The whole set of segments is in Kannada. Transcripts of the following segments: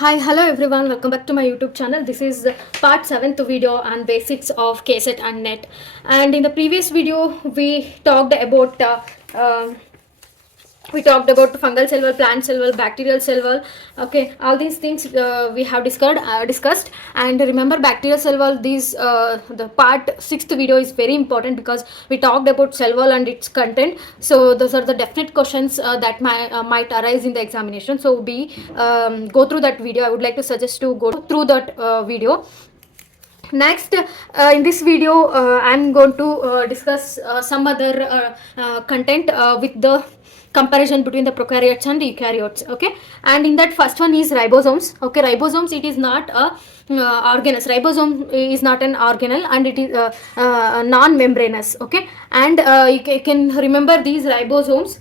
Hi, hello everyone. Welcome back to my YouTube channel. This is part 7th video on basics of KSET and NET. And in the previous video, we talked about fungal cell wall, plant cell wall, bacterial cell wall. Okay, all these things we have discussed. And remember, bacterial cell wall. The part 6th video is very important because we talked about cell wall and its content. So those are the definite questions that might arise in the examination. So go through that video. I would like to suggest to go through that video. Next, in this video, I'm going to discuss some other content with the comparison between the prokaryotes and eukaryotes. Okay, and in that first one is ribosomes. Okay, ribosomes, it is not a organelle. Ribosome is not an organelle and it is non-membranous. Okay, and you can remember these ribosomes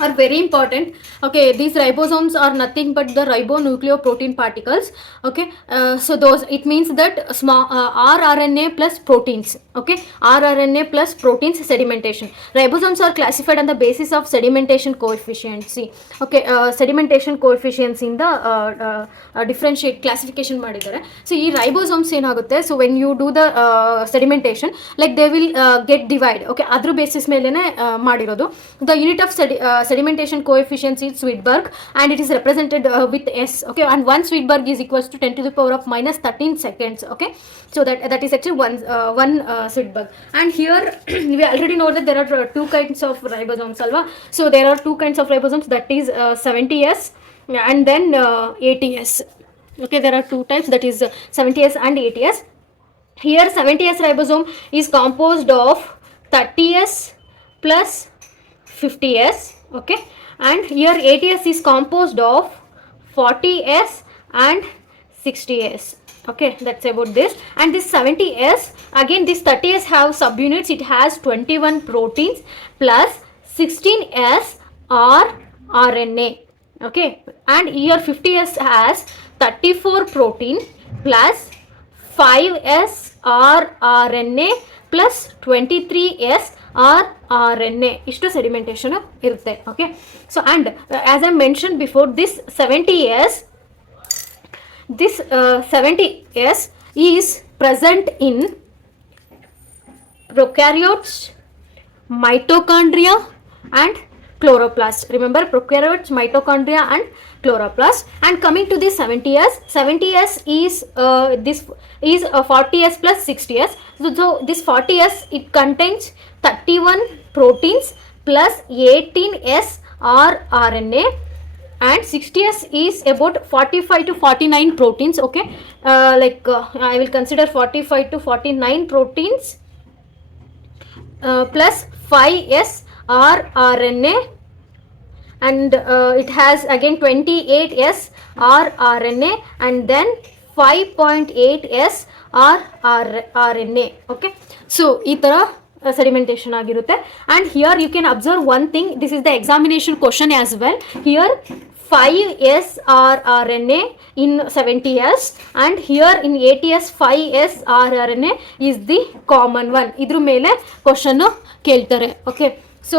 are very important. Okay, these ribosomes are nothing but the ribonucleoprotein particles. Okay, so those, it means that small rRNA plus proteins. Okay, rRNA plus proteins sedimentation. Ribosomes are classified on the basis of sedimentation coefficiency. Okay, sedimentation coefficients in the differentiate classification ಮಾಡಿದ್ದಾರೆ. So ಈ ribosomes ಏನಾಗುತ್ತೆ, so when you do the sedimentation, like they will get divide. Okay, ಅದ್ರ basis ಮೇಲೆನೆ ಮಾಡಿರೋದು. The unit of sedimentation coefficient is Swedberg and it is represented with S. Okay, and 1 Swedberg is equals to 10 to the power of minus 13 seconds. Okay, so that is actually one Swedberg. And here we already know that there are two kinds of ribosomes, alva. So there are two kinds of ribosomes, that is 70S and then 80S. Okay, there are two types, that is 70S and 80S. Here 70S ribosome is composed of 30S plus 50S. Okay, and here 80S is composed of 40S and 60S. Okay, that's about this. And this 70S, again this 30S have subunits. It has 21 proteins plus 16S or RNA. Okay, and here 50S has 34 protein plus 5S or RNA plus 23S or RNA. ಇಷ್ಟು ಸೆಡಿಮೆಂಟೇಷನ್ ಇರುತ್ತೆ. Okay, so and as I mention before, this 70S is present in prokaryotes, mitochondria and chloroplast. Remember, prokaryotes, mitochondria and chloroplast. And coming to this 70S is this is 40S plus 60S. So this 40S, it contains 31 proteins plus 18S or RNA, and 60S is about 45 to 49 proteins. Okay, I will consider 45 to 49 proteins plus 5S or RNA, and it has again 28S or RNA and then 5.8S or RNA. Okay, so ಈ ಥರ sedimentation ಆಗಿರುತ್ತೆ. And here you can observe one thing, this is the examination question as well. Here 5S or RNA in 70S and here in 80S 5S or RNA is the common one. ಇದ್ರ ಮೇಲೆ ಕ್ವಶನ್ ಕೇಳ್ತಾರೆ. ಓಕೆ, ಸೊ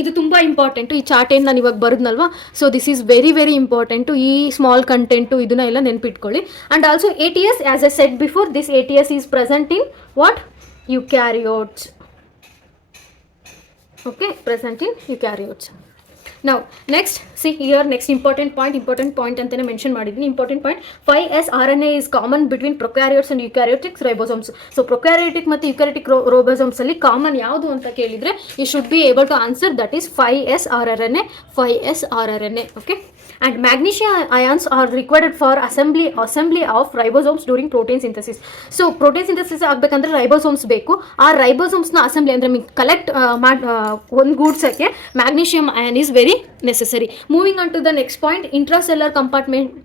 ಇದು ತುಂಬ ಇಂಪಾರ್ಟೆಂಟು. ಈ ಚಾರ್ಟ್ ಏನು ನಾನು ಇವಾಗ ಬರೋದ್ನಲ್ವಾ, so this is very very important. ಈ ಸ್ಮಾಲ್ ಕಂಟೆಂಟು ಇದನ್ನ ಎಲ್ಲ ನೆನ್ಪಿಟ್ಕೊಳ್ಳಿ. And also 80S, as I said before, this 80S is present in what, eukaryotes. Okay, present in eukaryotes. Now next, see here, next important point ಅಂತಾನೆ ಮೆನ್ಷನ್ ಮಾಡಿದ್ದೀನಿ. Important point, 5S RNA is common between prokaryotes and eukaryotic ribosomes. So prokaryotic ಮತ್ತು ಯುಕ್ಯಾರಿಯೋಟಿಕ್ ರೈಬೋಸೋಮ್ಸ್ ಅಲ್ಲಿ ಕಾಮನ್ ಯಾವುದು ಅಂತ ಕೇಳಿದ್ರೆ you should be able to answer, that is 5S RNA. Okay, and magnesium ions are required for assembly of ribosomes during protein synthesis. So protein synthesis ಆಗಬೇಕಂದ್ರೆ ರೈಬೋಸೋಮ್ಸ್ ಬೇಕು. ಆ ರೈಬೋಸೋಮ್ಸ್ನ ಅಸೆಂಬ್ಲಿ ಅಂದರೆ ಕಲೆಕ್ಟ್ ಒಂದು ಗೂಡ್ಸಕ್ಕೆ magnesium ion is very necessary. Moving on to the next point, intracellular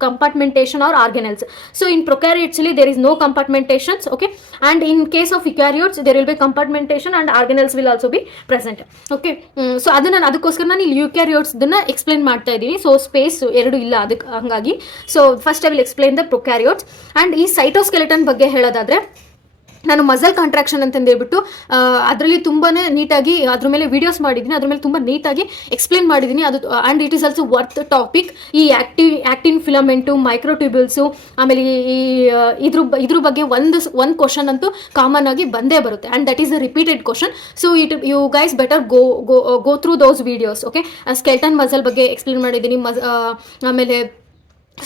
compartmentation or organelles. So in prokaryotes there is no compartmentations. Okay, and in case of eukaryotes there will be compartmentation and organelles will also be present. Okay, so ಅದಕ್ಕೋಸ್ಕರ ನಾನು ಇಲ್ಲಿ eukaryotes ದನ್ನ ಎಕ್ಸ್ಪ್ಲೇನ್ ಮಾಡ್ತಾ ಇದ್ದೀನಿ. ಸೊ ಸ್ಪೇಸ್ ಎರಡು ಇಲ್ಲ ಅದಕ್ಕೆ, ಹಂಗಾಗಿ so first I will explain the prokaryotes. and ಈ ಸೈಟೋಸ್ಕೆಲೆಟನ್ ಬಗ್ಗೆ ಹೇಳೋದಾದ್ರೆ, ನಾನು ಮಸಲ್ ಕಾಂಟ್ರಾಕ್ಷನ್ ಅಂತಂದು ಹೇಳ್ಬಿಟ್ಟು ಅದರಲ್ಲಿ ತುಂಬಾ ನೀಟಾಗಿ ಅದ್ರ ಮೇಲೆ ವೀಡಿಯೋಸ್ ಮಾಡಿದ್ದೀನಿ, ಅದ್ರ ಮೇಲೆ ತುಂಬ ನೀಟಾಗಿ ಎಕ್ಸ್ಪ್ಲೇನ್ ಮಾಡಿದ್ದೀನಿ. ಅದು and it is also worth topic. ಈ ಆ್ಯಕ್ಟಿನ್ ಫಿಲಮೆಂಟು, ಮೈಕ್ರೋಟ್ಯೂಬ್ಯೂಲ್ಸು, ಆಮೇಲೆ ಈ ಇದ್ರ ಬಗ್ಗೆ ಒಂದು ಕ್ವಶನ್ ಅಂತೂ ಕಾಮನ್ ಆಗಿ ಬಂದೇ ಬರುತ್ತೆ, and that is a repeated question. So you guys better go through those videos. Okay, skeleton muscle ಬಗ್ಗೆ ಎಕ್ಸ್ಪ್ಲೇನ್ ಮಾಡಿದ್ದೀನಿ, ಆಮೇಲೆ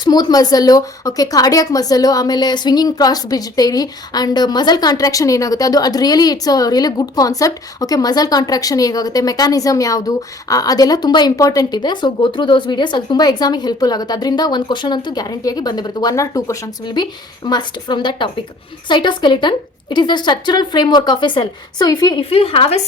smooth muscle, okay, cardiac muscle, ಆಮೇಲೆ swinging cross bridge and muscle contraction ಏನಾಗುತ್ತೆ ಅದು really it's a really good concept. Okay, muscle contraction ಹೇಗಾಗುತ್ತೆ, ಮೆಕ್ಯಾನಿಸಮ್ ಯಾವುದು, ಅದೆಲ್ಲ ತುಂಬ ಇಂಪಾರ್ಟೆಂಟ್ ಇದೆ. So go through those videos, ಅದು ತುಂಬ ಎಕ್ಸಾಮಿಗೆ ಹೆಲ್ಪ್ಫುಲ್ ಆಗುತ್ತೆ. ಅದರಿಂದ ಒಂದು ಕ್ವಶನ್ ಅಂತೂ ಗ್ಯಾರಂಟಿಯಾಗಿ ಬಂದೇ ಬರುತ್ತೆ. 1 or 2 questions will be must from that topic. Cytoskeleton, it is the structural framework of a cell. So if you have a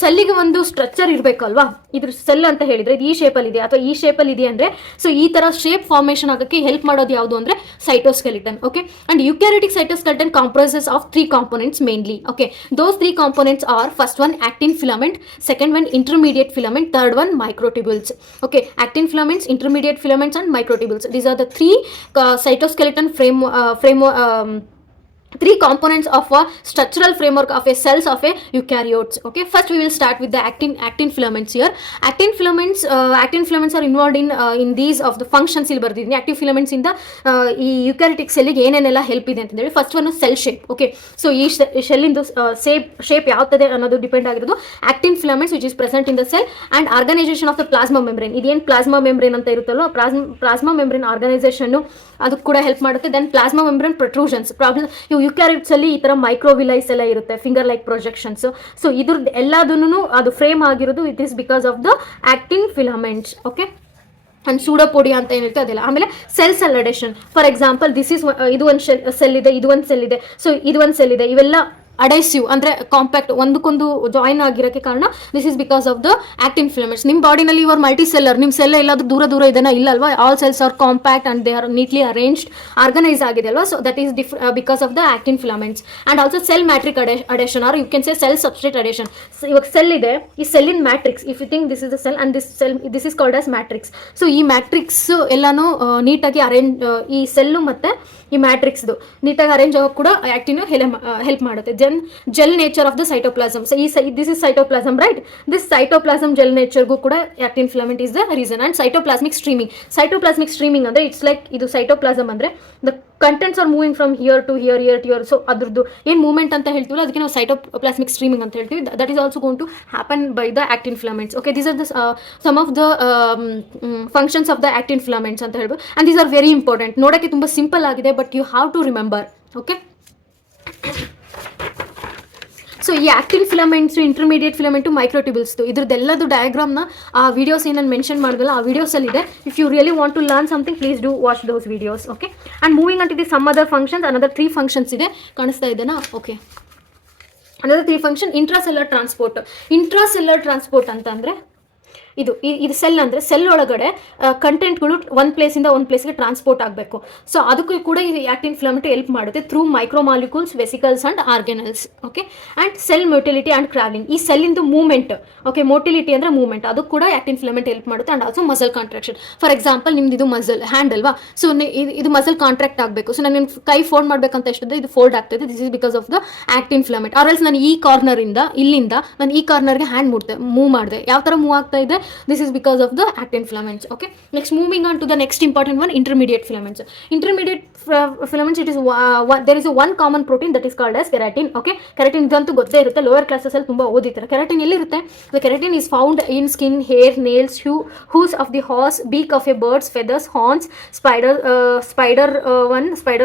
ಸೆಲ್ಲಿಗೆ ಒಂದು ಸ್ಟ್ರಕ್ಚರ್ ಇರಬೇಕಲ್ವಾ. ಇದ್ರ ಸೆಲ್ ಅಂತ ಹೇಳಿದ್ರೆ ಇದು ಈ ಶೇಪಲ್ಲಿ ಇದೆ ಅಥವಾ ಈ ಶೇಪಲ್ಲಿ ಇದೆ ಅಂದರೆ, ಸೊ ಈ ಥರ ಶೇಪ್ ಫಾರ್ಮೇಷನ್ ಆಗೋಕ್ಕೆ ಹೆಲ್ಪ್ ಮಾಡೋದು ಯಾವುದು ಅಂದರೆ cytoskeleton. Okay, and eukaryotic cytoskeleton comprises of 3 components mainly. Okay, those 3 components are: first one actin filament, second one intermediate filament, third one microtubules. Okay, actin filaments, intermediate filaments and microtubules, these are the 3 cytoskeleton three components of a structural framework of a cells of a eukaryotes. Okay, first we will start with the actin filaments here. Actin filaments are involved in these of the functions. ಇಲ್ಲಿ ಬರ್ದಿದ್ದೀನಿ actin filaments ಇಂದ ಈ ಯುಕ್ಯಾರಿಟಿಕ್ ಸೆಲ್ಗೆ ಏನೇನೆಲ್ಲ ಹೆಲ್ಪ್ ಇದೆ ಅಂತಂದೇಳಿ. First one cell shape. Okay, so ಈ ಶೆಲ್ಲಿಂದು ಶೇಪ್ ಯಾವ್ತದೆ ಅನ್ನೋದು ಡಿಪೆಂಡ್ ಆಗಿರೋದು actin filaments which is present in the cell, and organization of the plasma membrane. ಇದೇನು ಪ್ಲಾಸ್ಮಾ ಮೆಂಬ್ರೇನ್ ಅಂತ ಇರುತ್ತಲ್ವ, ಪ್ಲಾಸ್ಮಾ ಮೆಂಬ್ರೇನ್ ಆರ್ಗನೈಸೇಷನ್ ಅದಕ್ಕೆ ಕೂಡ ಹೆಲ್ಪ್ ಮಾಡುತ್ತೆ. ದೆನ್ ಪ್ಲಾಸ್ಮಾ ಮೆಂಬ್ರೇನ್ ಪ್ರೊಟ್ರೂಷನ್ಸ್, ಯುಕ್ಯಾರಿಟ್ಸ್ ಅಲ್ಲಿ ಈ ತರ ಮೈಕ್ರೋವಿಲೈಸ್ ಎಲ್ಲ ಇರುತ್ತೆ, ಫಿಂಗರ್ ಲೈಕ್ ಪ್ರೊಜೆಕ್ಷನ್ಸ್. ಸೊ ಇದ್ರದ್ದು ಎಲ್ಲದನ್ನು ಅದು ಫ್ರೇಮ್ ಆಗಿರೋದು it is because of the actin filaments. Okay, and pseudopodia ಅಂತ ಏನಿರುತ್ತೆ ಅದೆಲ್ಲ. ಆಮೇಲೆ cell adhesion, for example this is ಇದು ಒಂದು ಸೆಲ್ ಇದೆ, ಇದು ಒಂದು ಸೆಲ್ ಇದೆ, ಸೊ ಇದು ಒಂದು ಸೆಲ್ ಇದೆ, ಇವೆಲ್ಲ ಅಡೈಸಿವ್ ಅಂದರೆ ಕಾಂಪ್ಯಾಕ್ಟ್ ಒಂದಕ್ಕೊಂದು ಜಾಯಿನ್ ಆಗಿರೋಕ್ಕೆ ಕಾರಣ this is because of the actin filaments. ನಿಮ್ಮ ಬಾಡಿನಲ್ಲಿ ಯುವರ್ ಮಲ್ಟಿ ಸೆಲ್ಲರ್, ನಿಮ್ಮ ಸೆಲ್ ಎಲ್ಲಾದ್ರೂ ದೂರ ಇದನ್ನ ಇಲ್ಲ ಅಲ್ವಾ, all cells are compact and they are neatly arranged, organise ಆಗಿದೆ ಅಲ್ವಾ. So that is because of the actin filaments. And also cell matrix adhesion or you can say cell substrate adhesion. ಇವಾಗ ಸೆಲ್ ಇದೆ, ಈ ಸೆಲ್ಲಿನ matrix, if you think this is the cell and this is called as matrix. So ಈ ಮ್ಯಾಟ್ರಿಕ್ಸ್ ಎಲ್ಲಾನು ನೀಟಾಗಿ ಅರೇಂಜ್, ಈ ಸೆಲ್ಲು ಮತ್ತು ಈ ಮ್ಯಾಟ್ರಿಕ್ಸ್ದು ನೀಟಾಗಿ ಅರೇಂಜ್ ಆಗೋಕೆ ಕೂಡ ಆಕ್ಟಿನ್ ಹೆಲ್ಪ್ ಮಾಡುತ್ತೆ. Gel nature of the cytoplasm. So this is cytoplasm, right? This cytoplasm gel ನೇಚರ್ಗೂ ಕೂಡ actin filament is the reason. And cytoplasmic streaming ಅಂದರೆ ಇಟ್ಸ್ ಲೈಕ್ ಇದು ಸೈಟೋಪ್ಲಾಸಮ್ ಅಂದರೆ the contents are moving from here to here, so ಅದ್ರದ್ದು ಏನು ಮೂವ್ಮೆಂಟ್ ಅಂತ ಹೇಳ್ತೀವಲ್ಲ ಅದಕ್ಕೆ ನಾವು ಸೈಟೋಪ್ಲಾಸ್ಮಿಕ್ ಸ್ಟ್ರೀಮಿಂಗ್ ಅಂತ ಹೇಳ್ತೀವಿ. That is also going to happen by the actin filaments. Okay, these are the some of the functions of the actin filaments ಅಂತ ಹೇಳ್ಬೋದು. And these are very important. ನೋಡೋಕ್ಕೆ ತುಂಬ ಸಿಂಪಲ್ ಆಗಿದೆ, but you have to remember. Okay, so ಈ ಆಕ್ಟಿನ್ ಫಿಲಮೆಂಟ್ಸು, ಇಂಟರ್ಮೀಡಿಯೇಟ್ ಫಿಲಮೆಂಟು, ಮೈಕ್ರೋಟ್ಯೂಬ್ಯೂಲ್ಸ್ದು ಇದ್ರದ್ದೆಲ್ಲದು ಡಯಾಗ್ರಾಮ್ನ ಆ ವೀಡಿಯೋಸ್ ಏನು ನಾನು ಮೆನ್ಷನ್ ಮಾಡಿದಲ್ಲ ಆ ವೀಡಿಯೋಸಲ್ಲಿದೆ. If you really want to learn something please do watch those videos. Okay, and moving on to the some other functions, another 3 functions ಇದೆ, ಕಾಣಿಸ್ತಾ ಇದೆನಾ? Okay, another 3 function. Intracellular transport ಅಂತಂದರೆ ಇದು ಸೆಲ್ ಅಂದರೆ ಸೆಲ್ ಒಳಗಡೆ ಕಂಟೆಂಟ್ಗಳು ಒಂದು ಪ್ಲೇಸಿಂದ ಒಂದು ಪ್ಲೇಸ್ಗೆ ಟ್ರಾನ್ಸ್ಪೋರ್ಟ್ ಆಗಬೇಕು. ಸೊ ಅದಕ್ಕೂ ಕೂಡ ಈ ಆಕ್ಟಿನ್ ಫಿಲಮೆಂಟ್ ಹೆಲ್ಪ್ ಮಾಡುತ್ತೆ through micromolecules, vesicles and organelles. Okay, and cell motility and crawling, ಈ ಸೆಲ್ಲಿಂದು ಮೂವ್ಮೆಂಟ್. ಓಕೆ, ಮೊಟಿಲಿಟಿ ಅಂದರೆ ಮೂವ್ಮೆಂಟ್, ಅದು ಕೂಡ ಆಕ್ಟಿನ್ ಫಿಲಮೆಂಟ್ ಹೆಲ್ಪ್ ಮಾಡುತ್ತೆ. And also muscle contraction. For example ನಿಮ್ದು ಇದು ಮಸಲ್ ಹ್ಯಾಂಡ್ ಅಲ್ವಾ, ಸೊ ಇದು ಮಸಲ್ ಕಾಂಟ್ರಾಕ್ಟ್ ಆಗಬೇಕು. ಸೊ ನಾನು ಕೈ ಫೋಲ್ಡ್ ಮಾಡಬೇಕಂತ ಎಷ್ಟಿದೆ ಇದು ಫೋಲ್ಡ್ ಆಗ್ತದೆ. This is because of the actin filament. Or else ನಾನು ಈ ಕಾರ್ನರಿಂದ ಇಲ್ಲಿಂದ ನಾನು ಈ ಕಾರ್ನರ್ಗೆ ಹ್ಯಾಂಡ್ ಮೂವ್ ಮಾಡಿದೆ, ಯಾವ ಥರ ಮೂವ್ ಆಗ್ತಾ ಇದೆ, this is because of the actin filaments. Okay, next moving on to the next important one, intermediate filaments. Filaments, it is there is a one common protein that is called as keratin. Okay, keratin idantu gotte irutte, lower classes ಅಲ್ಲಿ ತುಂಬಾ ಓದಿರ್ತಾರೆ. keratin ಎಲ್ಲಿ ಇರುತ್ತೆ? The keratin is found in skin, hair, nails, hooves of the horse, beak of a bird's feathers, horns, spider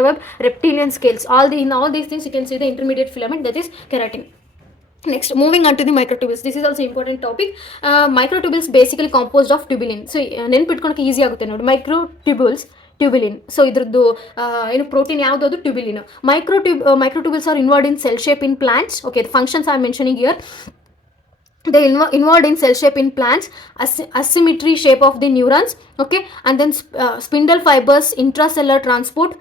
web, reptilian scales. In all these things you can see the intermediate filament, that is keratin. Next, moving on to the microtubules. This is also important topic. Microtubules basically composed of tubulin. So ನೆನ್ಪಿಟ್ಕೊಳಕ್ಕೆ ಈಸಿ ಆಗುತ್ತೆ ನೋಡಿ, ಮೈಕ್ರೋಟ್ಯೂಬ್ಯೂಲ್ಸ್, ಟ್ಯೂಬುಲಿನ್. ಸೊ ಇದ್ರದ್ದು ಏನು ಪ್ರೋಟೀನ್ ಯಾವುದು? ಅದು tubulin. Microtubules R involved in cell shape in plants. Okay, functions I am mentioning here. They involved in cell shape in plants, asymmetry shape of the neurons. Okay, and then spindle fibers, intracellular transport.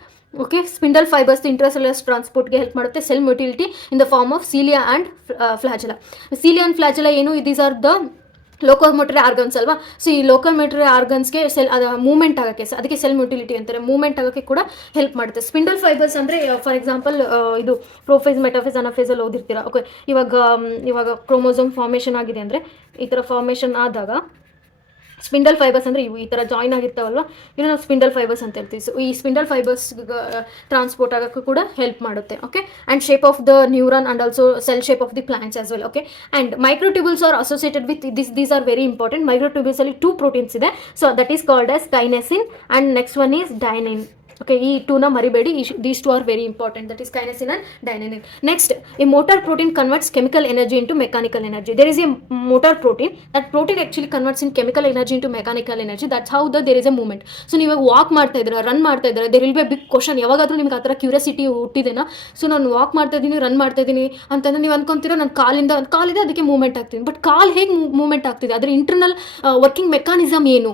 Okay, spindle fibres intracellular ಟ್ರಾನ್ಸ್ಪೋರ್ಟ್ಗೆ ಹೆಲ್ಪ್ ಮಾಡುತ್ತೆ. Cell motility in the form of cilia and flagella. Cilia and flagella ಏನು? These are the locomotory organs ಅಲ್ವಾ. ಸೊ ಈ ಲೋಕೋಮೋಟರಿ ಆರ್ಗನ್ಸ್ಗೆ ಅದ ಮೂವ್ಮೆಂಟ್ ಆಗೋಕ್ಕೆ, ಅದಕ್ಕೆ ಸೆಲ್ ಮೊಟಿಲಿಟಿ ಅಂತಾರೆ, ಮೂವ್ಮೆಂಟ್ ಆಗೋಕ್ಕೆ ಕೂಡ ಹೆಲ್ಪ್ ಮಾಡುತ್ತೆ. ಸ್ಪಿಂಡಲ್ ಫೈಬರ್ಸ್ ಅಂದರೆ ಫಾರ್ ಎಕ್ಸಾಂಪಲ್ ಇದು ಪ್ರೋಫೇಸ್, ಮೆಟಾಫೇಸ್, ಅನಾಫೇಸಲ್ಲಿ ಓದಿರ್ತೀರಾ. ಓಕೆ, ಇವಾಗ ಕ್ರೋಮೋಸೋಮ್ ಫಾರ್ಮೇಷನ್ ಆಗಿದೆ ಅಂದರೆ, ಈ ಥರ ಫಾರ್ಮೇಷನ್ ಆದಾಗ ಸ್ಪಿಂಡಲ್ ಫೈಬರ್ಸ್ ಅಂದರೆ ಇವು ಈ ಥರ ಜಾಯ್ನ್ ಆಗಿರ್ತಾವಲ್ವ, ಇನ್ನು ನಾವು ಸ್ಪಿಂಡಲ್ ಫೈಬರ್ಸ್ ಅಂತ ಹೇಳ್ತೀವಿ. ಸೊ ಈ ಸ್ಪಿಂಡಲ್ ಫೈಬರ್ಸ್ ಟ್ರಾನ್ಸ್ಪೋರ್ಟ್ ಆಗೋಕ್ಕೂ ಕೂಡ ಹೆಲ್ಪ್ ಮಾಡುತ್ತೆ. Okay, and shape of the neuron and also cell shape of the plants as well. Okay, and microtubules are associated with these are very important. Microtubules ಅಲ್ಲಿ 2 ಪ್ರೋಟೀನ್ಸ್ ಇದೆ. So that is called as kinesin and next one is dynein. Okay, ಈ 2ನ ಮರಿಬೇಡಿ. These 2 are very important, that is kinesin and dynein. Next, a motor protein converts chemical energy into mechanical energy. There is A motor protein. That protein actually converts in chemical energy into mechanical energy. That's how there is a movement. So ನೀವು ವಾಕ್ ಮಾಡ್ತಾ ಇದ್ದೀರಾ, ರನ್ ಮಾಡ್ತಾ ಇದ್ದೀರಾ, there will be big question. ಯಾವಾಗಾದ್ರೂ ನಿಮ್ಗೆ ಆ ಥರ ಕ್ಯೂರಿಯಾಸಿಟಿ ಹುಟ್ಟಿದೆನಾ? ಸೊ ನಾನು ವಾಕ್ ಮಾಡ್ತಾ ಇದ್ದೀನಿ, ರನ್ ಮಾಡ್ತಾ ಇದ್ದೀನಿ ಅಂತಂದ್ರೆ ನೀವು ಅನ್ಕೊಂತೀರಾ ನನ್ನ ಕಾಲಿದೆ ಅದಕ್ಕೆ ಮೂವ್ಮೆಂಟ್ ಆಗ್ತೀನಿ. ಬಟ್ ಕಾಲ್ ಹೇಗೆ ಮೂವ್ಮೆಂಟ್ ಆಗ್ತಿದೆ, ಅದರ ಇಂಟರ್ನಲ್ ವರ್ಕಿಂಗ್ ಮೆಕಾನಿಸಮ್ ಏನು,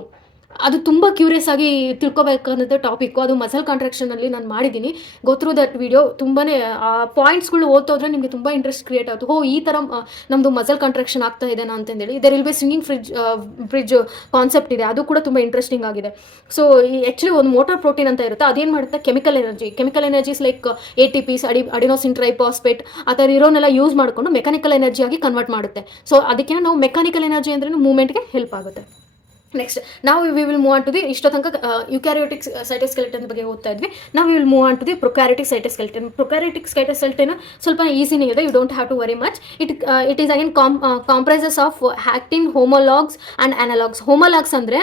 ಅದು ತುಂಬ ಕ್ಯೂರಿಯಸ್ ಆಗಿ ತಿಳ್ಕೊಬೇಕನ್ನೋದು ಟಾಪಿಕ್ಕು. ಅದು ಮಸಲ್ ಕಾಂಟ್ರಾಕ್ಷನಲ್ಲಿ ನಾನು ಮಾಡಿದ್ದೀನಿ. ಗೊತ್ತಿರೋ ದಟ್ ವಿಡಿಯೋ ತುಂಬಾ ಪಾಯಿಂಟ್ಸ್ಗಳು ಓದ್ತೋದ್ರೆ ನಿಮಗೆ ತುಂಬ ಇಂಟ್ರೆಸ್ಟ್ ಕ್ರಿಯೇಟ್ ಆಗುತ್ತೆ. ಈ ಥರ ನಮ್ಮದು ಮಸಲ್ ಕಾಂಟ್ರಾಕ್ಷನ್ ಆಗ್ತಾ ಇದೆನಾ ಅಂತಂದೇಳಿ. ಇದರ will be swinging bridge concept ಇದೆ, ಅದು ಕೂಡ ತುಂಬ ಇಂಟ್ರೆಸ್ಟಿಂಗ್ ಆಗಿದೆ. ಸೊ ಈ ಆ್ಯಕ್ಚುಲಿ ಒಂದು ಮೋಟಾರ್ ಪ್ರೋಟೀನ್ ಅಂತ ಇರುತ್ತೆ, ಅದೇನು ಮಾಡುತ್ತೆ, chemical energies like ATPs, adenosine triphosphate ಆ ಥರ ಇರೋನೆಲ್ಲ ಯೂಸ್ ಮಾಡಿಕೊಂಡು ಮೆಕ್ಯಾನಿಕಲ್ ಎನರ್ಜಿಯಾಗಿ ಕನ್ವರ್ಟ್ ಮಾಡುತ್ತೆ. ಸೊ ಅದಕ್ಕೆ ನಾವು ಮೆಕ್ಯಾನಿಕಲ್ ಎನರ್ಜಿ ಅಂದ್ರೆ ಮೂವ್ಮೆಂಟ್ಗೆ ಹೆಲ್ಪ್ ಆಗುತ್ತೆ. ನೆಕ್ಸ್ಟ್ ನಾವು we will move on to the, ಇಷ್ಟೋ ತನಕ ಯುಕ್ಯಾರಿಯೋಟಿಕ್ ಸೈಟೋಸ್ಕೆಲಿಟನ್ ಬಗ್ಗೆ ಓದ್ತಾ ಇದ್ವಿ. ನಾವು we will move on to the prokaryotic cytoskeleton. Prokaryotic cytoskeleton ಸ್ವಲ್ಪ ಈಸಿನೇ ಇದೆ, you don't have to worry much. It is again comprises of actin, ಹೋಮೋಲಾಗ್ಸ್ and analogues. Homologues ಅಂದರೆ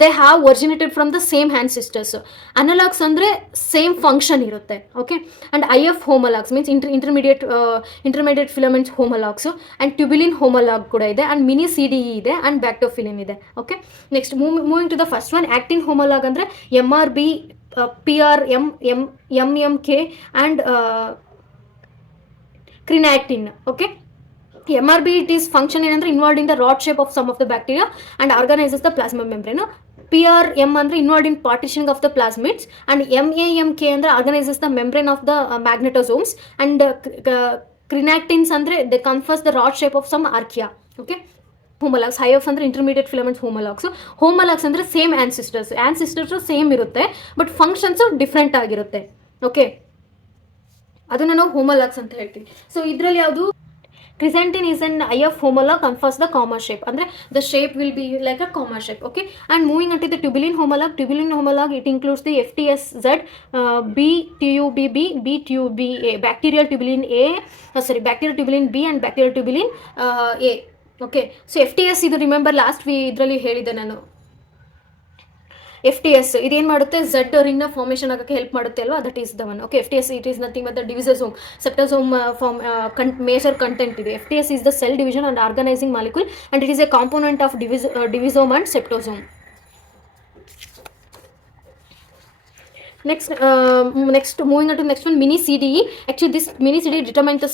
they have originated from the same ancestors. Analogues ಅಂದರೆ ಸೇಮ್ ಫಂಕ್ಷನ್ ಇರುತ್ತೆ. Okay, and IF homologues means intermediate filaments homologues, and tubulin homologue ಕೂಡ ಇದೆ, ಆ್ಯಂಡ್ ಮಿನಿ CDE ಇದೆ, ಆ್ಯಂಡ್ ಬ್ಯಾಕ್ಟೋಫಿಲಿನ್ ಇದೆ. Okay, next moving to the first one, actin homologue ಅಂದರೆ MRB, PRM, MMK and crenactin. Okay, MRB it is function ಏನಂದ್ರೆ involved in the rod shape of some of the bacteria and organizes the plasma membrane. PRM ಅಂದ್ರೆ involved in partitioning of the plasmids, and MAMK ಅಂದ್ರೆ organizes the membrane of the magnetosomes, and crenactins ಅಂದ್ರೆ they confers the rod shape of some archaea. Okay, ಹೋಮೋಲಾಗ್ಸ್. IF ಅಂದರೆ ಇಂಟರ್ಮೀಡಿಯೇಟ್ ಫಿಲಮೆಂಟ್ಸ್ ಹೋಮೋಲಾಗ್ಸು. ಹೋಮೋಲಾಗ್ಸ್ ಅಂದರೆ ಸೇಮ್ ಆ್ಯನ್ಸಿಸ್ಟರ್ಸು ಸೇಮ್ ಇರುತ್ತೆ, ಬಟ್ ಫಂಕ್ಷನ್ಸು ಡಿಫ್ರೆಂಟ್ ಆಗಿರುತ್ತೆ. ಓಕೆ, ಅದನ್ನು ನಾವು ಹೋಮೋಲಾಗ್ಸ್ ಅಂತ ಹೇಳ್ತೀವಿ. ಸೊ ಇದರಲ್ಲಿ ಯಾವುದು, Chrysanthemum is an IF homolog, confers the comma shape. Andre the shape will be like a comma shape. Okay, and moving on to the tubulin homolog, it includes the FTSZ, B TUBB, B TUBA, bacterial tubulin B and bacterial tubulin A. Okay, so FTS ಇದು ರಿಮೆಂಬರ್ ಲಾಸ್ಟ್ ಇದರಲ್ಲಿ ಹೇಳಿದೆ ನಾನು. FTS ಇದೇನು ಮಾಡುತ್ತೆ, ಝಡ್ ರಿಂಗ್ನ ಫಾರ್ಮೇಷನ್ ಆಗೋಕ್ಕೆ ಹೆಲ್ಪ್ ಮಾಡುತ್ತೆ ಅಲ್ವಾ, that is the one. Okay, FTS it is nothing but the divisosome, septosome major content ಇದೆ. FTS is the cell division and organizing molecule, and it is a component of divisome and septosome. Next, moving on to the next one, mini CDE. Actually, this mini CDE determines the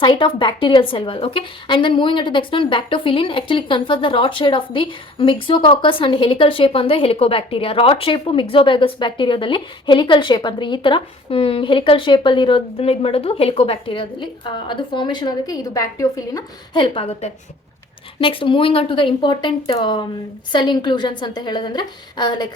site of bacterial cell wall. Okay, and then moving on to the next one, bactophyllin actually confers the rod shape of the myxococcus and helical shape on the helicobacteria. Rod shape myxobacillus bacteriaದಲ್ಲಿ helical shape ಅಂದರೆ ಈ ಥರ helical shapeಲ್ಲಿ ಇರೋದನ್ನ ಇದು ಮಾಡೋದು ಹೆಲಿಕೋಬ್ಯಾಕ್ಟೀರಿಯಾದಲ್ಲಿ, ಅದು ಫಾರ್ಮೇಷನ್ ಆಗೋಕ್ಕೆ ಇದು ಬ್ಯಾಕ್ಟಿಯೋಫಿಲಿನ ಹೆಲ್ಪ್ ಆಗುತ್ತೆ. Next moving on to the important cell inclusions ಅಂತ ಹೇಳೋದಂದರೆ ಲೈಕ್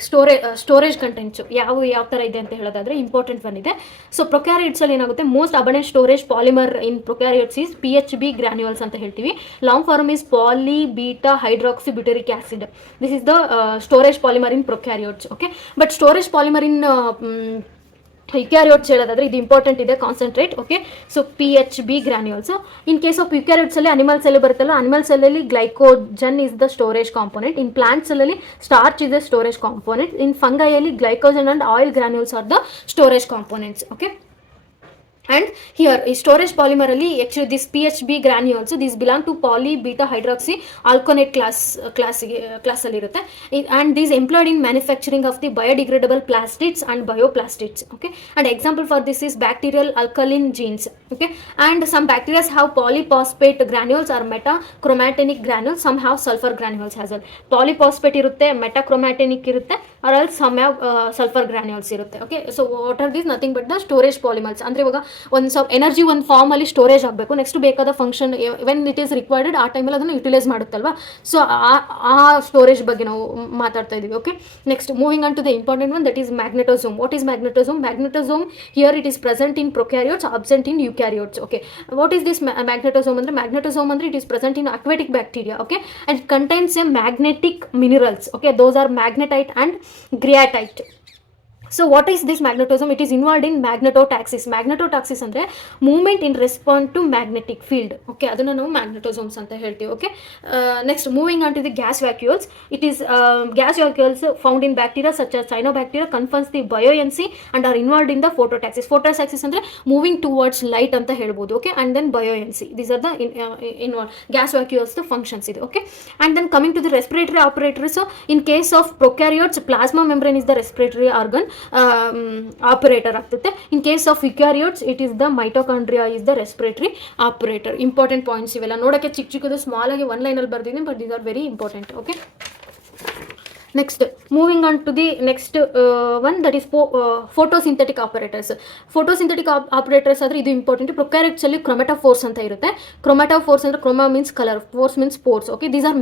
ಸ್ಟೋರೇಜ್ ಕಂಟೆಂಟ್ಸು ಯಾವ ಥರ ಇದೆ ಅಂತ ಹೇಳೋದಾದರೆ ಇಂಪಾರ್ಟೆಂಟ್ ಒನ್ ಇದೆ. ಸೊ ಪ್ರೊಕ್ಯಾರಿಯೋಟ್ಸಲ್ಲಿ ಏನಾಗುತ್ತೆ, most abundant storage polymer in prokaryotes is PHB granules ಅಂತ ಹೇಳ್ತೀವಿ. Long form is poly beta hydroxy butyric acid. This is the storage polymer in prokaryotes. Okay, but storage polymer in eukaryotes ಹೇಳೋದಾದ್ರೆ ಇದು ಇಂಪಾರ್ಟೆಂಟ್ ಇದೆ, concentrate. Okay, so PHB granules. In case of eukaryotes ಅಲ್ಲಿ ಅನಿಮಲ್ ಸೆಲ್ ಬರುತ್ತಲ್ಲ, ಅನಿಮಲ್ ಸೆಲ್ಲಲ್ಲಿ glycogen is the storage component. In plant ಸೆಲ್ಲಲ್ಲಿ starch is the storage component. In ಫಂಗೈಯಲ್ಲಿ glycogen and oil granules are the storage components. Okay, and here is storage polymer ಅಲ್ಲಿ actually this PHB granules, these belong to poly beta hydroxy alkanate class ಅಲ್ಲಿ ಇರುತ್ತೆ, and these employed in manufacturing of the biodegradable plastids and bioplastids. Okay, and example for this is bacterial alkaline genes. Okay, and some bacteria have polyphosphate granules or metachromatinic granules, some have sulfur granules as well. Polyphosphate ಇರುತ್ತೆ, metachromatinic ಇರುತ್ತೆ, or else some have sulphur granules ಇರುತ್ತೆ. Okay, so what are these? Nothing but the storage polymers. ಅಂದರೆ ಇವಾಗ ಒಂದು ಸ್ವಲ್ಪ ಎನರ್ಜಿ ಒಂದು ಫಾರ್ಮಲ್ಲಿ ಸ್ಟೋರೇಜ್ ಆಗಬೇಕು, ನೆಕ್ಸ್ಟ್ ಬೇಕಾದ function when it is required ಆ ಟೈಮಲ್ಲಿ ಅದನ್ನು ಯುಟಿಲೈಸ್ ಮಾಡುತ್ತಲ್ವಾ. ಸೊ ಆ ಸ್ಟೋರೇಜ್ ಬಗ್ಗೆ ನಾವು ಮಾತಾಡ್ತಾ ಇದ್ದೀವಿ. Okay, next moving on to the important one, that is magnetosome. What is magnetosome? Magnetosome here it is present in prokaryotes, absent in eukaryotes. Okay, what is this magnetosome? ಅಂದರೆ ಮ್ಯಾಗ್ನೆಟೋಸೋಮ್ ಅಂದರೆ it is present in aquatic bacteria. Okay, and it contains a magnetic minerals. Okay, those are magnetite and greatite. So what is this magnetosome? It is involved in magnetotaxis. Magnetotaxis ಅಂದರೆ movement in respond to magnetic field. Okay, ಅದನ್ನು ನಾವು ಮ್ಯಾಗ್ನೆಟೋಸೋಮ್ಸ್ ಅಂತ ಹೇಳ್ತೀವಿ. Okay, next moving on to the gas vacuoles. It is gas vacuoles found in bacteria such as cyanobacteria confirms the buoyancy and are involved in the phototaxis. Phototaxis ಅಂದರೆ ಮೂವಿಂಗ್ ಟುವರ್ಡ್ಸ್ ಲೈಟ್ ಅಂತ ಹೇಳ್ಬೋದು. Okay, and then buoyancy, these are the involve gas vacuoles functions ಇದೆ. Okay, and then coming to the respiratory operators. In case of prokaryotes plasma membrane is the respiratory organ operator ಆಗ್ತದೆ. In case of eukaryotes it is the mitochondria is the respiratory operator. Important points ಇವೆಲ್ಲ ನೋಡೋಕ್ಕೆ ಚಿಕ್ಕ ಚಿಕ್ಕದು ಸ್ಮಾಲ್ ಆಗಿ ಒನ್ ಲೈನಲ್ಲಿ ಬರ್ದಿದ್ದೀನಿ, but these are very important. Okay, next moving on to the next one, that is photosynthetic operators. Photosynthetic operators ಆದರೆ ಇದು ಇಂಪಾರ್ಟೆಂಟ್. ಪ್ರೊಕ್ಯಾರಿಯೋಟ್ಸಲ್ಲಿ ಕ್ರೊಮೆಟೋಫೋರ್ಸ್ ಅಂತ ಇರುತ್ತೆ. ಕ್ರೊಮೆಟೋಫೋರ್ಸ್ ಅಂದರೆ chroma means colour, phores means pores. Okay, these are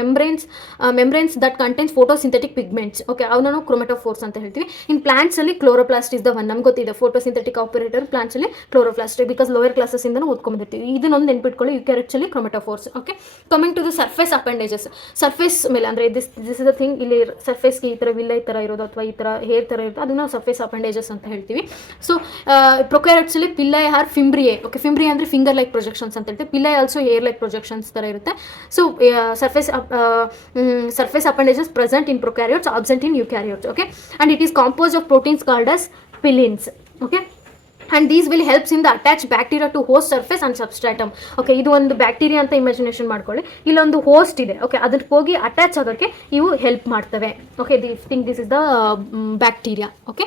membranes that contains photosynthetic pigments. Okay, ಅವನ್ನ ನಾವು ಕ್ರೊಮೆಟೋಫೋರ್ಸ್ ಅಂತ ಹೇಳ್ತೀವಿ. ಇನ್ ಪ್ಲಾಂಟ್ಸಲ್ಲಿ ಕ್ಲೋರೋಪ್ಲಾಸ್ಟ್ ಇಸ್ ದ ಒನ್. ನಮ್ಗೆ ಗೊತ್ತಿದೆ ಫೋಟೋಸಿಂಥೆಟಿಕ್ ಆಪರೇಟರ್ ಪ್ಲಾಂಟ್ಸಲ್ಲಿ ಕ್ಲೋರೋಪ್ಲಾಸ್ಟ್, ಬಿಕಾಸ್ ಲೋಯರ್ ಕ್ಲಾಸಸ್ಸಿಂದ ಓದ್ಕೊಂಡ್ಬಿಡ್ತೀವಿ. ಇದನ್ನೊಂದು ನೆನ್ಪಿಟ್ಕೊಳ್ಳಿ, ಯುಕ್ಯಾರಿಯೋಟ್ಸಲ್ಲಿ chromatophores. Okay, coming to the surface appendages. Surface ಮೇಲೆ ಅಂದರೆ ದಿಸ್ ಇಸ್ ದ ಥಿಂಗ್, ಇಲ್ಲಿ ಸರ್ಫೇಸ್ಗೆ ಈ ಥರ ವಿಲ್ಲ ಈ ಥರ ಇರೋದು ಅಥವಾ ಈ ಥರ ಹೇರ್ ಥರ ಇರೋದು, ಅದನ್ನು ಸರ್ಫೇಸ್ ಅಪೆಂಡೇಜಸ್ ಅಂತ ಹೇಳ್ತೀವಿ. ಸೊ ಪ್ರೊಕ್ಯಾರಿಯೋಟ್ಸಲ್ಲಿ pili or fimbriae. Okay, fimbriae ಅಂದರೆ ಫಿಂಗರ್ ಲೈಕ್ ಪ್ರೊಜೆಕ್ಷನ್ಸ್ ಅಂತ ಹೇಳ್ತೀವಿ. Pili also hair like projections ಥರ ಇರುತ್ತೆ. So surface appendages present in prokaryotes, absent in eukaryotes. Okay, and it is compose of proteins called as pilins. Okay, and these will helps in the attach bacteria to host surface and substratum. Okay, ಇದು ಒಂದು ಬ್ಯಾಕ್ಟೀರಿಯಾ ಅಂತ ಇಮ್ಯಾಜಿನೇಷನ್ ಮಾಡ್ಕೊಳ್ಳಿ. ಇಲ್ಲೊಂದು ಹೋಸ್ಟ್ ಇದೆ. ಓಕೆ, ಅದಕ್ಕೆ ಹೋಗಿ ಅಟ್ಯಾಚ್ ಆಗೋಕ್ಕೆ ಇವು ಹೆಲ್ಪ್ ಮಾಡ್ತವೆ. Okay, this is the bacteria. Okay,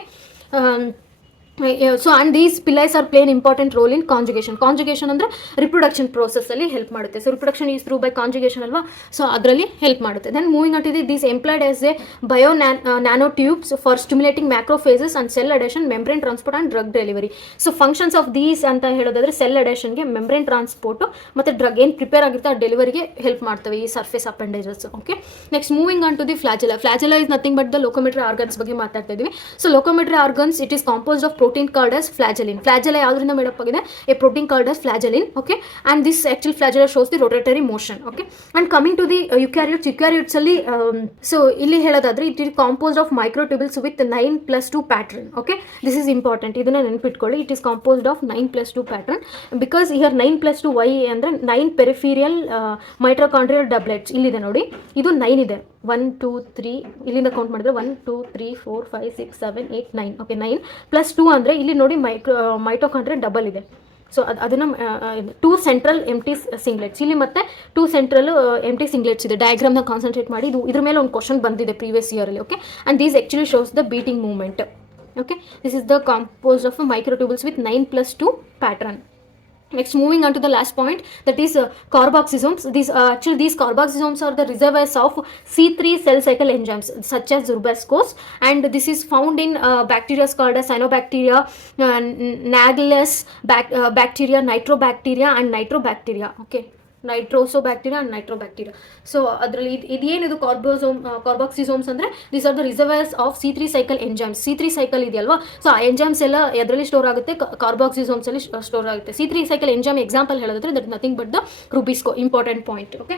so and these pili are play an important role in conjugation. Conjugation ಅಂದರೆ ರಿಪ್ರೊಡಕ್ಷನ್ ಪ್ರೋಸೆಸ್ಸಲ್ಲಿ ಹೆಲ್ಪ್ ಮಾಡುತ್ತೆ. So reproduction is through by conjugation ಅಲ್ವಾ, ಸೊ ಅದರಲ್ಲಿ ಹೆಲ್ಪ್ ಮಾಡುತ್ತೆ. Then moving on to these employed as a bio nano tubes for stimulating macrophages and cell adhesion, membrane transport and drug delivery. So functions of these ಅಂತ ಹೇಳೋದಾದ್ರೆ ಸೆಲ್ ಅಡೇಷನ್ಗೆ, ಮೆಂಬ್ರೇನ್ ಟ್ರಾನ್ಸ್ಪೋರ್ಟು ಮತ್ತು ಡ್ರಗ್ ಏನು ಪ್ರಿಪೇರ್ ಆಗಿರುತ್ತೆ ಆ ಡೆಲಿವರಿಗೆ ಹೆಲ್ಪ್ ಮಾಡ್ತವೆ ಈ surface appendages. Okay, next moving on to the flagella. Flagella is nothing but the locomotory organs ಬಗ್ಗೆ ಮಾತಾಡ್ತಾ ಇದ್ದೀವಿ. So locomotory organs it is composed of protein called as flagellin. Flagella ಯಾವ್ದ್ರಿಂದ ಮೇಡಪ್ ಆಗಿದೆ? A protein called as flagellin. Okay, and this actual flagella shows the rotatory motion. Okay, and coming to the eukaryotes ಅಲ್ಲಿ so ಇಲ್ಲಿ ಹೇಳೋದಾದ್ರೆ it is composed of microtubules with 9+2 pattern. Okay, this is important, ಇದನ್ನ ನೆನಪಿಟ್ಕೊಳ್ಳಿ. it is composed of 9+2 pattern because here 9+2 y ಅಂದ್ರೆ 9 peripheral mitochondrial doublets ಇಲ್ಲಿದೆ ನೋಡಿ. ಇದು 9 ಇದೆ, 1 2 3 ಇಲ್ಲಿಂದ ಕೌಂಟ್ ಮಾಡಿದ್ರೆ 1 2 3 4 5 6 7 8 9. ಓಕೆ, 9 + 2 ಅಂದರೆ ಇಲ್ಲಿ ನೋಡಿ ಮೈಟೋಕಾಂಡ್ರಿಯಾ ಡಬಲ್ ಇದೆ. ಸೊ ಅದನ್ನು 2 ಸೆಂಟ್ರಲ್ ಎಂಟಿ ಸಿಂಗ್ಲೆಟ್ಸ್ ಇಲ್ಲಿ ಮತ್ತೆ 2 ಸೆಂಟ್ರಲ್ ಎಂಟಿ ಸಿಂಗ್ಲೆಟ್ಸ್ ಇದೆ. ಡಯಾಗ್ರಾಮ್ನ ಕಾನ್ಸಂಟ್ರೇಟ್ ಮಾಡಿ, ಇದ್ರ ಮೇಲೆ ಒಂದು ಕ್ವಶನ್ ಬಂದಿದೆ ಪ್ರೀವಿಯಸ್ ಇಯರಲ್ಲಿ. Okay, and these actually shows the beating movement. Okay, this is the composed of microtubules with 9+2 pattern. Next, moving on to the last point, that is carboxysomes. These carboxysomes are the reservoirs of C3 cell cycle enzymes such as riboscomes, and this is found in bacteria called as cyanobacteria, Naegelius bacteria, nitrobacteria and nitrobacteria. Okay, nitrosobacteria and nitrobacteria. So ಅದರಲ್ಲಿ ಇದೇನಿದು ಕಾರ್ಬಾಕ್ಸಿಸೋಮ್ಸ್ ಅಂದರೆ these are the reservoirs of C3 cycle enzymes. C3 cycle ಇದೆಯಲ್ವಾ, ಸೊ ಆ ಎಂಜೈಮ್ಸ್ ಎಲ್ಲ ಎದರಲ್ಲಿ ಸ್ಟೋರ್ ಆಗುತ್ತೆ? ಕಾರ್ಬಾಕ್ಸಿಸೋಮ್ಸ್ ಅಲ್ಲಿ ಸ್ಟೋರ್ ಆಗುತ್ತೆ. C3 ಸೈಕಲ್ ಎಂಜೈಮ್ ಎಕ್ಸಾಂಪಲ್ ಹೇಳೋದಾದ್ರೆ that nothing but the rubisco. Important point. Okay,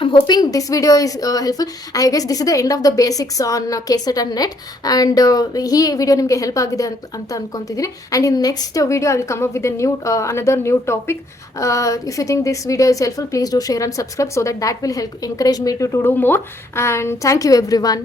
I'm hoping this video is helpful. I guess this is the end of the basics on KSET and NET, and ಈ ವಿಡಿಯೋ ನಿಮಗೆ ಹೆಲ್ಪ್ ಆಗಿದೆ ಅಂತ ಅನ್ಕೊಂತಿದ್ದೀನಿ. And in next video I will come up with a new another new topic. If you think this video is helpful, please do share and subscribe so that will help encourage me to do more. And thank you everyone.